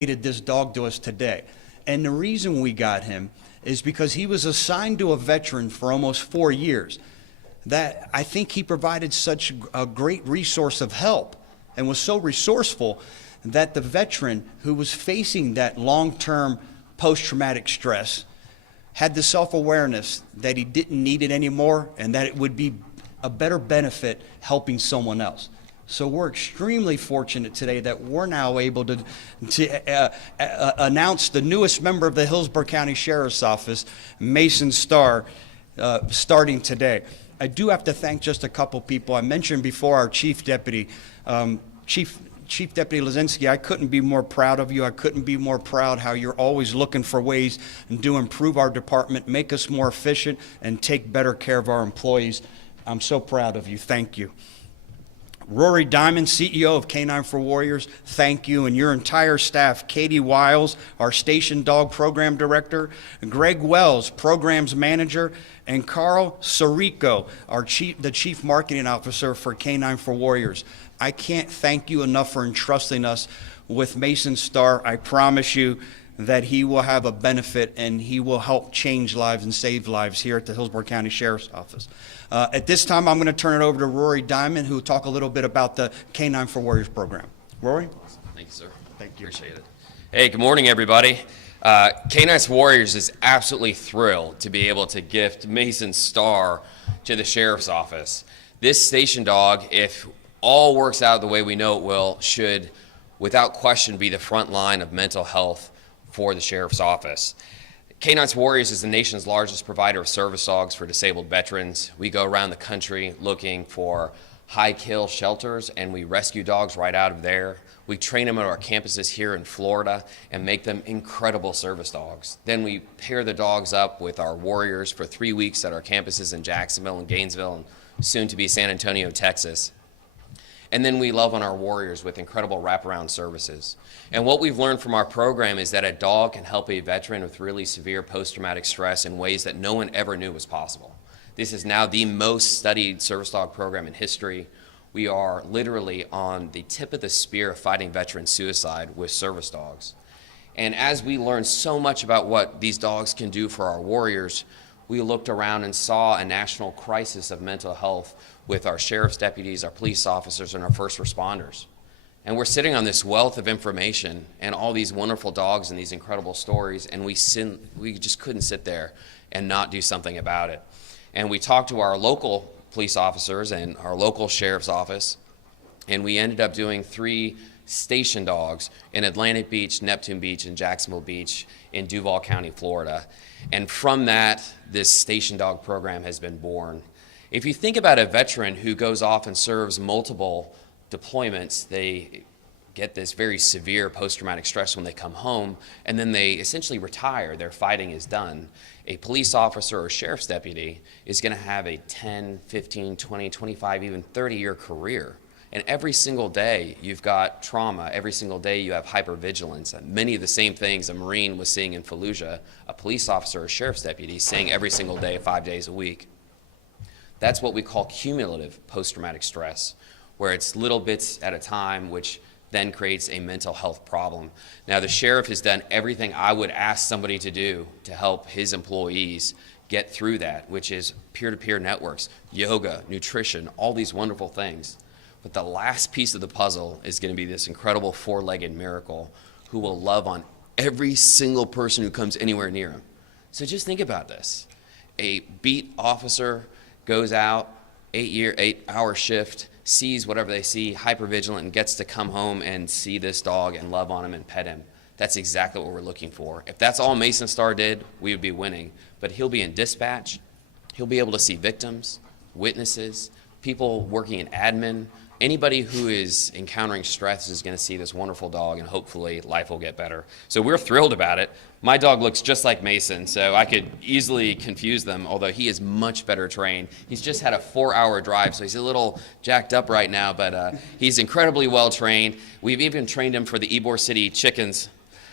this dog to us today. And the reason we got him is because he was assigned to a veteran for almost 4 years. That I think he provided such a great resource of help and was so resourceful that the veteran who was facing that long-term post-traumatic stress had the self-awareness that he didn't need it anymore and that it would be a better benefit helping someone else. So we're extremely fortunate today that we're now able to announce the newest member of the Hillsborough County Sheriff's Office, Mason Starr, starting today. I do have to thank just a couple people. I mentioned before our Chief Deputy, Chief Deputy Lazinski. I couldn't be more proud of you. I couldn't be more proud how you're always looking for ways to improve our department, make us more efficient, and take better care of our employees. I'm so proud of you. Thank you. Rory Diamond, CEO of Canines Warriors, thank you, and your entire staff. Katie Wiles, our Station Dog Program Director, Greg Wells, Programs Manager, and Carl Sirico, the Chief Marketing Officer for Canines Warriors. I can't thank you enough for entrusting us with Mason Starr. I promise you that he will have a benefit and he will help change lives and save lives here at the Hillsborough County Sheriff's Office. At this time, I'm going to turn it over to Rory Diamond, who will talk a little bit about the Canines Warriors program. Rory? Thank you, sir. Thank you. Appreciate it. Hey, good morning, everybody. Canines Warriors is absolutely thrilled to be able to gift Mason Starr to the Sheriff's Office. This station dog, if all works out the way we know it will, should, without question, be the front line of mental health for the Sheriff's Office. Canines Warriors is the nation's largest provider of service dogs for disabled veterans. We go around the country looking for high-kill shelters, and we rescue dogs right out of there. We train them at our campuses here in Florida and make them incredible service dogs. Then we pair the dogs up with our warriors for 3 weeks at our campuses in Jacksonville and Gainesville and soon to be San Antonio, Texas. And then we love on our warriors with incredible wraparound services. And what we've learned from our program is that a dog can help a veteran with really severe post-traumatic stress in ways that no one ever knew was possible. This is now the most studied service dog program in history. We are literally on the tip of the spear of fighting veteran suicide with service dogs. And as we learned so much about what these dogs can do for our warriors, we looked around and saw a national crisis of mental health with our sheriff's deputies, our police officers, and our first responders. And we're sitting on this wealth of information and all these wonderful dogs and these incredible stories, and we just couldn't sit there and not do something about it. And we talked to our local police officers and our local sheriff's office, and we ended up doing 3 station dogs in Atlantic Beach, Neptune Beach, and Jacksonville Beach in Duval County, Florida. And from that, this station dog program has been born. If you think about a veteran who goes off and serves multiple deployments, they get this very severe post-traumatic stress when they come home, and then they essentially retire. Their fighting is done. A police officer or sheriff's deputy is going to have a 10, 15, 20, 25, even 30-year career. And every single day you've got trauma. Every single day you have hypervigilance. And many of the same things a Marine was seeing in Fallujah, a police officer or sheriff's deputy seeing every single day, 5 days a week. That's what we call cumulative post-traumatic stress, where it's little bits at a time, which then creates a mental health problem. Now, the sheriff has done everything I would ask somebody to do to help his employees get through that, which is peer-to-peer networks, yoga, nutrition, all these wonderful things. But the last piece of the puzzle is going to be this incredible 4-legged miracle who will love on every single person who comes anywhere near him. So just think about this. A beat officer goes out, 8-hour shift, sees whatever they see, hypervigilant, and gets to come home and see this dog and love on him and pet him. That's exactly what we're looking for. If that's all Mason Starr did, we would be winning. But he'll be in dispatch. He'll be able to see victims, witnesses, people working in admin. Anybody who is encountering stress is going to see this wonderful dog, and hopefully life will get better. So we're thrilled about it. My dog looks just like Mason, so I could easily confuse them, although he is much better trained. He's just had a 4-hour drive, so he's a little jacked up right now, but he's incredibly well trained. We've even trained him for the Ybor City chickens,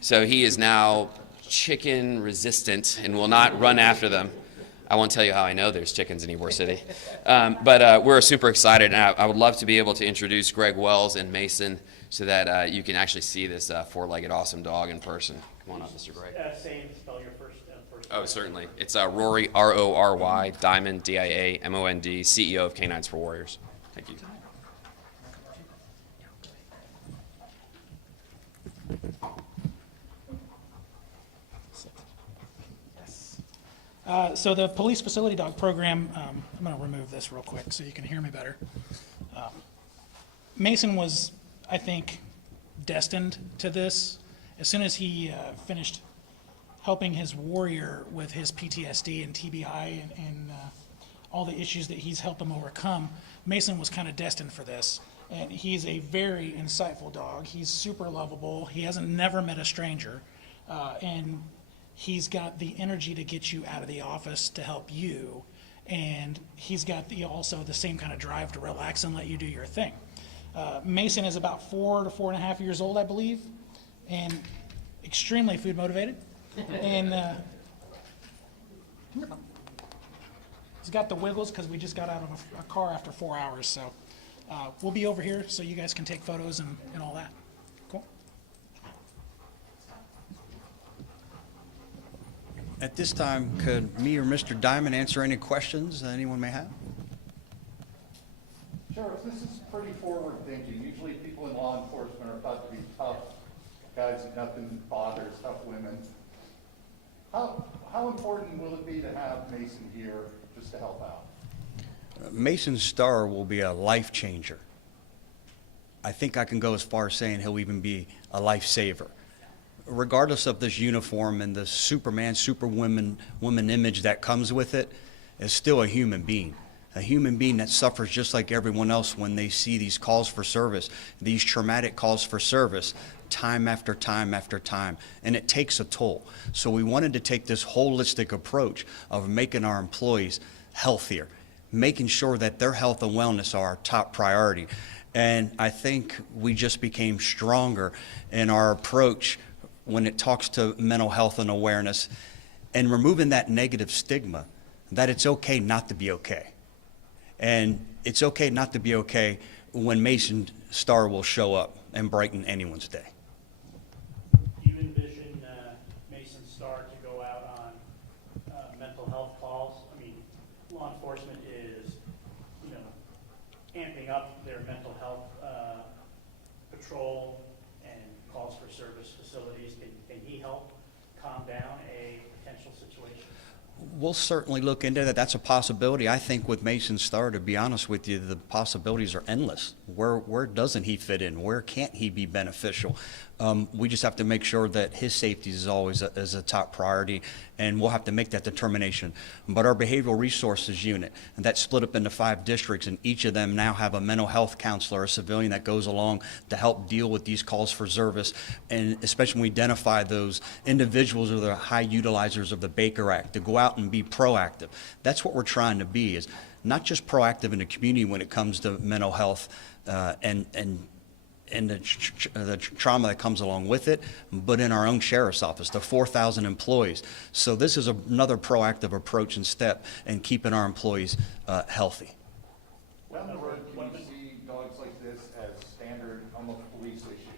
so he is now chicken resistant and will not run after them. I won't tell you how I know there's chickens in Ybor City. But we're super excited, and I would love to be able to introduce Greg Wells and Mason so that you can actually see this four-legged awesome dog in person. Come on up, Mr. Bray. Say and spell your first. Oh, certainly. It's Rory, R-O-R-Y, Diamond, D-I-A-M-O-N-D, CEO of Canines Warriors. Thank you. So the police facility dog program, I'm going to remove this real quick so you can hear me better. Mason was, I think, destined to this. As soon as he finished helping his warrior with his PTSD and TBI and all the issues that he's helped him overcome, Mason was kind of destined for this. And he's a very insightful dog. He's super lovable. He hasn't never met a stranger. And he's got the energy to get you out of the office to help you. And he's got also the same kind of drive to relax and let you do your thing. Mason is about 4 to 4.5 years old, I believe, and extremely food motivated. And he's got the wiggles because we just got out of a car after 4 hours. So we'll be over here so you guys can take photos and all that. Cool. At this time, could me or Mr. Diamond answer any questions that anyone may have? Sheriff, this is pretty forward thinking. Usually people in law enforcement are thought to be tough guys that nothing bothers, tough women. How important will it be to have Mason here just to help out? Mason Starr will be a life changer. I think I can go as far as saying he'll even be a lifesaver. Regardless of this uniform and the Superman, Superwoman image that comes with it, is still a human being. A human being that suffers just like everyone else when they see these calls for service, these traumatic calls for service, time after time after time, and it takes a toll. So we wanted to take this holistic approach of making our employees healthier, making sure that their health and wellness are our top priority. And I think we just became stronger in our approach when it talks to mental health and awareness and removing that negative stigma that it's okay not to be okay. And it's okay not to be okay when Mason Starr will show up and brighten anyone's day. Do you envision Mason Starr to go out on mental health calls? I mean, law enforcement is, amping up their mental health patrol and calls for service facilities. Can he help calm down a potential situation? We'll certainly look into that. That's a possibility. I think with Mason Starr, to be honest with you, the possibilities are endless. Where doesn't he fit in? Where can't he be beneficial? We just have to make sure that his safety is always a top priority, and we'll have to make that determination. But our behavioral resources unit, that's split up into 5 districts, and each of them now have a mental health counselor, a civilian that goes along to help deal with these calls for service, and especially when we identify those individuals who are the high utilizers of the Baker Act, to go out and be proactive. That's what we're trying to be, is not just proactive in the community when it comes to mental health and the trauma that comes along with it, but in our own sheriff's office, the 4,000 employees. So this is another proactive approach and step in keeping our employees healthy. Down the road, can you see dogs like this as standard, almost police issue?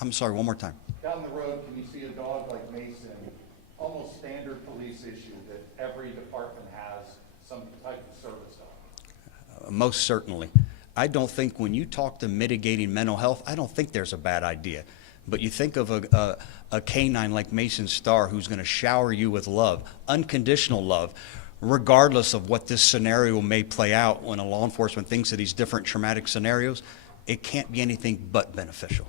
I'm sorry, one more time. Down the road, can you see a dog like Mason, almost standard police issue that every department has some type of service dog? Most certainly. I don't think when you talk to mitigating mental health, I don't think there's a bad idea. But you think of a canine like Mason Starr who's going to shower you with love, unconditional love, regardless of what this scenario may play out. When a law enforcement thinks of these different traumatic scenarios, it can't be anything but beneficial.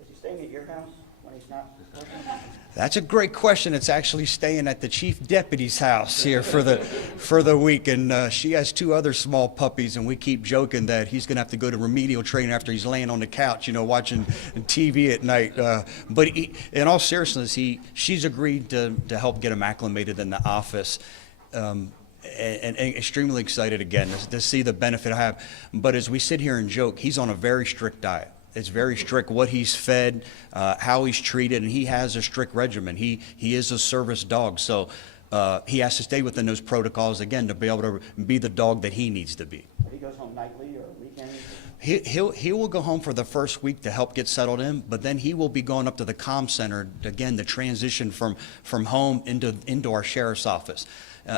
Is he staying at your house when he's not working? That's a great question. It's actually staying at the chief deputy's house here for the week, and she has 2 other small puppies, and we keep joking that he's going to have to go to remedial training after he's laying on the couch, watching TV at night. But in all seriousness, she's agreed to help get him acclimated in the office. And extremely excited again to see the benefit I have. But as we sit here and joke, he's on a very strict diet. It's very strict what he's fed, how he's treated, and he has a strict regimen. He is a service dog, so he has to stay within those protocols, again, to be able to be the dog that he needs to be. He goes home nightly or weekends? He will go home for the first week to help get settled in, but then he will be going up to the comm center again to transition from home into our sheriff's office.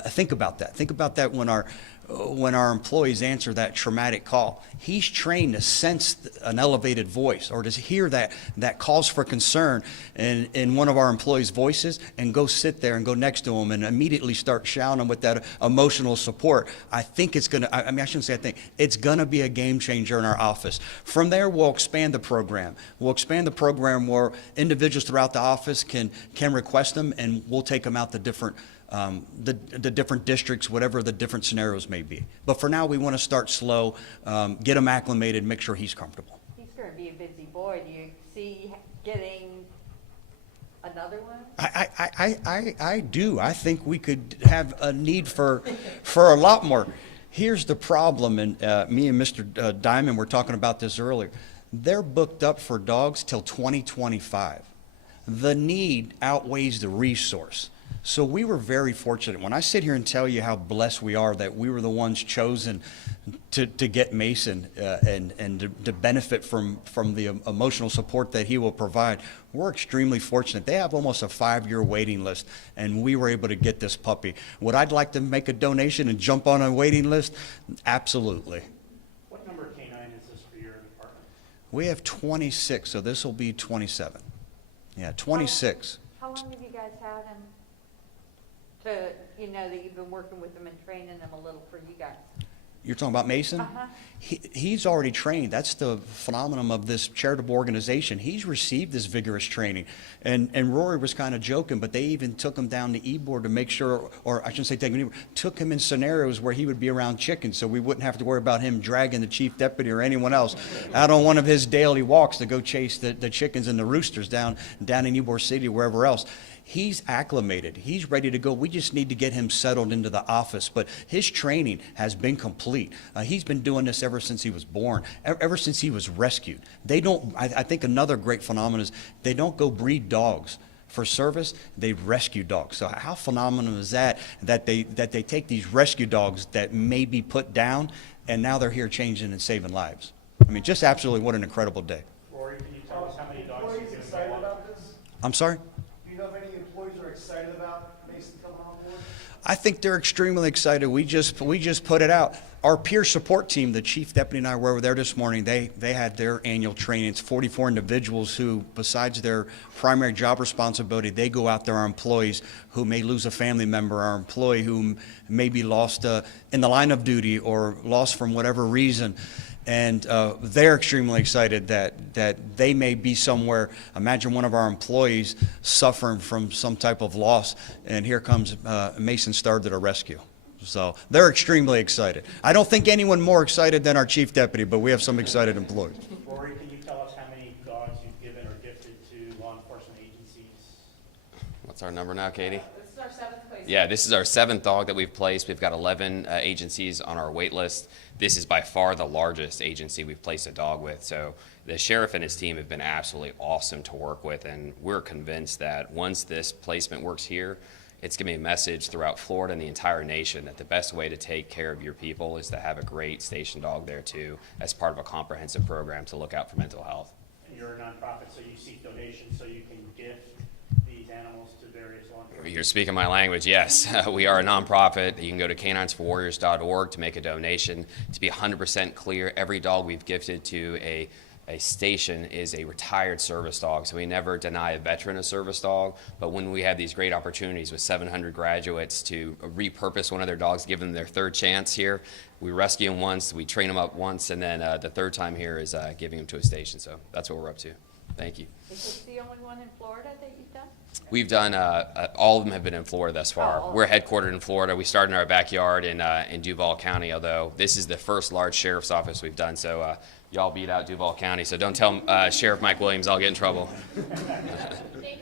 Think about that. Think about that when our employees answer that traumatic call. He's trained to sense an elevated voice or to hear that calls for concern in one of our employees' voices and go sit there and go next to him and immediately start shouting with that emotional support. I think it's going to, I mean, I shouldn't say I think, it's going to be a game changer in our office. From there, we'll expand the program. We'll expand the program where individuals throughout the office can request them, and we'll take them out to different the different districts, whatever the different scenarios may be. But for now, we want to start slow, get him acclimated, make sure he's comfortable. He's going to be a busy boy. Do you see getting another one? I do. I think we could have a need for a lot more. Here's the problem, and me and Mr. Diamond were talking about this earlier. They're booked up for dogs till 2025. The need outweighs the resource. So we were very fortunate. When I sit here and tell you how blessed we are that we were the ones chosen to get Mason and to benefit from the emotional support that he will provide, we're extremely fortunate. They have almost a 5-year waiting list, and we were able to get this puppy. Would I like to make a donation and jump on a waiting list? Absolutely. What number canine is this for your department? We have 26, so this will be 27. Yeah, 26. How long have you guys had him? That you've been working with them and training them a little for you guys. You're talking about Mason? Uh-huh. He's already trained. That's the phenomenon of this charitable organization. He's received this vigorous training. And Rory was kind of joking, but they even took him down to Ybor to make sure, or I shouldn't say take him, took him in scenarios where he would be around chickens, so we wouldn't have to worry about him dragging the chief deputy or anyone else out on one of his daily walks to go chase the chickens and the roosters down in Ybor City or wherever else. He's acclimated. He's ready to go. We just need to get him settled into the office. But his training has been complete. He's been doing this ever since he was born, ever since he was rescued. They don't, I think another great phenomenon is they don't go breed dogs for service, they rescue dogs. So how phenomenal is that they take these rescue dogs that may be put down, and now they're here changing and saving lives. I mean, just absolutely what an incredible day. Rory, can you tell us how many dogs you've given Excited away? about this? I'm sorry? Do you know if any employees are excited about Mason coming on board? I think they're extremely excited. We just put it out. Our peer support team, the chief deputy and I were over there this morning. They had their annual training. It's 44 individuals who, besides their primary job responsibility, they go out there. Our employees who may lose a family member, our employee who may be lost in the line of duty or lost from whatever reason. And they're extremely excited that they may be somewhere. Imagine one of our employees suffering from some type of loss, and here comes Mason Starr to the rescue. So they're extremely excited. I don't think anyone more excited than our chief deputy, but we have some excited employees. Rory, can you tell us how many dogs you've given or gifted to law enforcement agencies? What's our number now, Katie? This is our 7th place. Yeah, this is our 7th dog that we've placed. We've got 11 agencies on our wait list. This is by far the largest agency we've placed a dog with. So the sheriff and his team have been absolutely awesome to work with, and we're convinced that once this placement works here, it's going to be a message throughout Florida and the entire nation that the best way to take care of your people is to have a great station dog there too, as part of a comprehensive program to look out for mental health. And you're a nonprofit, so you seek donations so you can gift these animals to various law enforcement. You're speaking my language, yes. We are a nonprofit. You can go to canineswarriors.org to make a donation. To be 100% clear, every dog we've gifted to a station is a retired service dog, so we never deny a veteran a service dog. But when we have these great opportunities with 700 graduates to repurpose one of their dogs, give them their 3rd chance here, we rescue them once, we train them up once, and then the 3rd time here is giving them to a station. So that's what we're up to. Thank you. Is this the only one in Florida that you've done? We've done, all of them have been in Florida thus far. Oh. We're headquartered in Florida. We started in our backyard in Duval County, although this is the first large sheriff's office we've done. So y'all beat out Duval County. So don't tell Sheriff Mike Williams I'll get in trouble. Thank